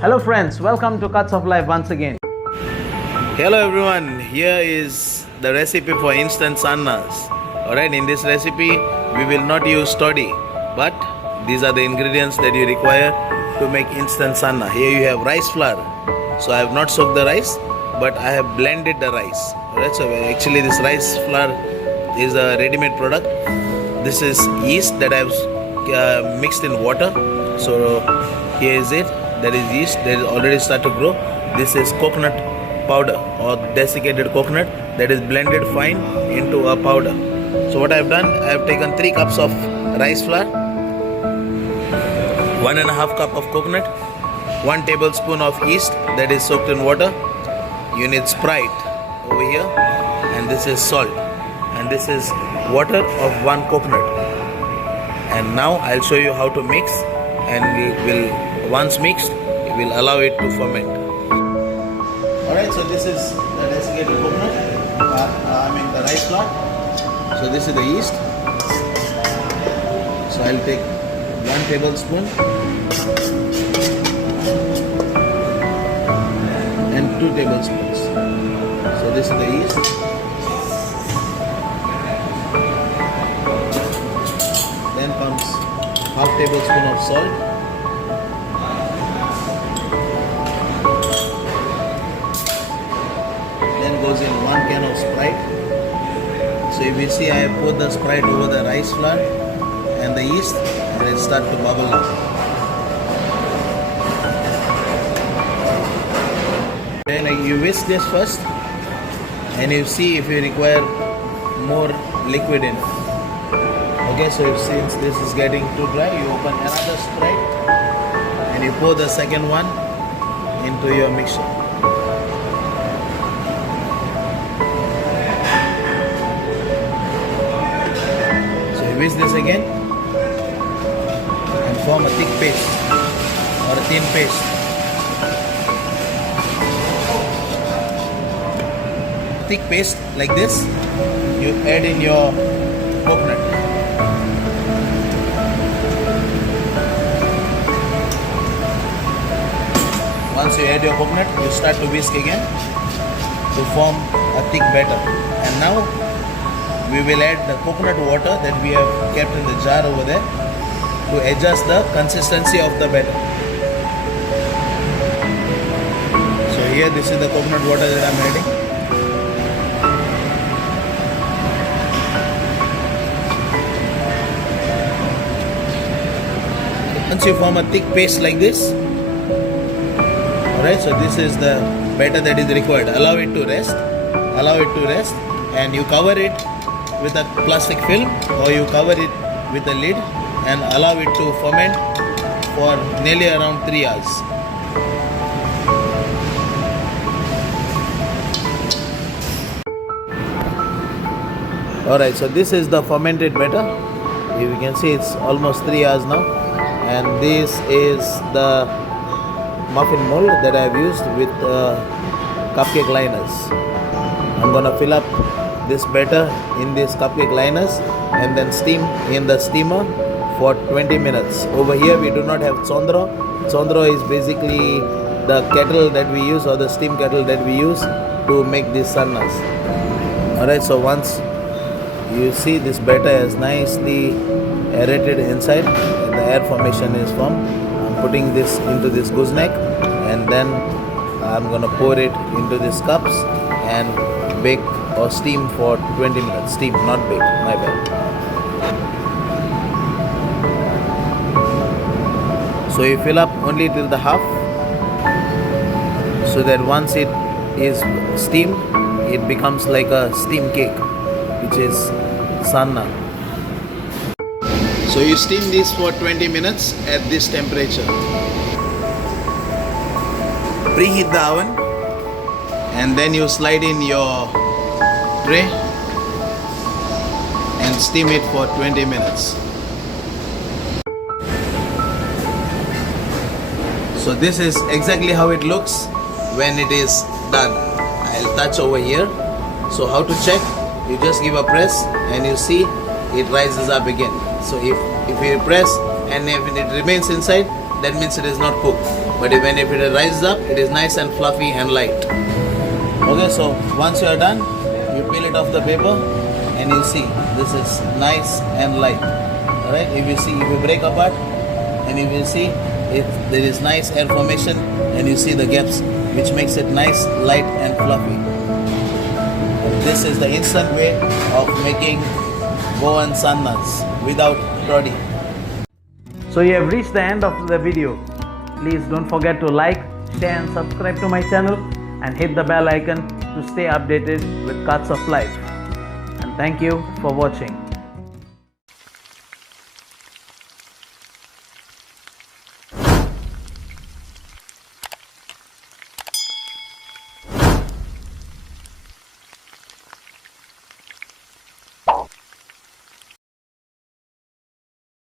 Hello friends, welcome to Cuts of Life once again. Hello everyone, here is the recipe for instant sannas. Alright, in this recipe we will not use toddy, but these are the ingredients that you require to make instant sanna. Here you have rice flour. So I have not soaked the rice, but I have blended the rice. Alright, so actually this rice flour is a ready-made product. This is yeast that I have mixed in water. So here is it. That is yeast that is already started to grow. This is coconut powder or desiccated coconut that is blended fine into a powder. So what I have done, I have taken 3 cups of rice flour, 1.5 cup of coconut, 1 tablespoon of yeast that is soaked in water. You need Sprite over here, and this is salt, and this is water of 1 coconut. And now I'll show you how to mix, and we will once mixed, it will allow it to ferment. Alright, so this is the desiccated coconut, the rice flour. So this is the yeast. So I'll take 1 tablespoon and 2 tablespoons. So this is the yeast. Then comes half tablespoon of salt. Goes in 1 can of Sprite. So if you see, I have poured the Sprite over the rice flour and the yeast, and it starts to bubble now. Then you whisk this first, and you see if you require more liquid in it. Okay, so since this is getting too dry, you open another Sprite and you pour the second one into your mixture. Whisk this again and form a thick paste or a thin paste. Thick paste like this, you add in your coconut. Once you add your coconut, you start to whisk again to form a thick batter. And now we will add the coconut water that we have kept in the jar over there to adjust the consistency of the batter. So here this is the coconut water that I am adding. Once you form a thick paste like this, alright, so this is the batter that is required. Allow it to rest, and you cover it with a plastic film, or you cover it with a lid and allow it to ferment for nearly around 3 hours. Alright, so this is the fermented batter. You can see it's almost 3 hours now, and this is the muffin mold that I have used with cupcake liners. I'm gonna fill up this batter in these cupcake liners and then steam in the steamer for 20 minutes. Over here we do not have chondro. Chondro is basically the kettle that we use, or the steam kettle that we use to make these sannas. Alright, so once you see this batter is nicely aerated inside and the air formation is formed, I'm putting this into this gooseneck, and then I'm gonna pour it into these cups and bake or steam for 20 minutes. Steam, not bake, my bad. So you fill up only till the half, so that once it is steamed, it becomes like a steam cake, which is sanna. So you steam this for 20 minutes at this temperature. Preheat the oven, and then you slide in your tray and steam it for 20 minutes. So this is exactly how it looks when it is done. I'll touch over here. So how to check? You just give a press and you see it rises up again. So if you press and if it remains inside, that means it is not cooked. but when if it rises up, it is nice and fluffy and light. Okay, so once you are done, you peel it off the paper and you see this is nice and light. Alright, if you break apart and if you see there is nice air formation and you see the gaps, which makes it nice, light and fluffy. This is the instant way of making Goan Sannas without toddy. So you have reached the end of the video. Please don't forget to like, share and subscribe to my channel and hit the bell icon to stay updated with Cuts of Life. And thank you for watching.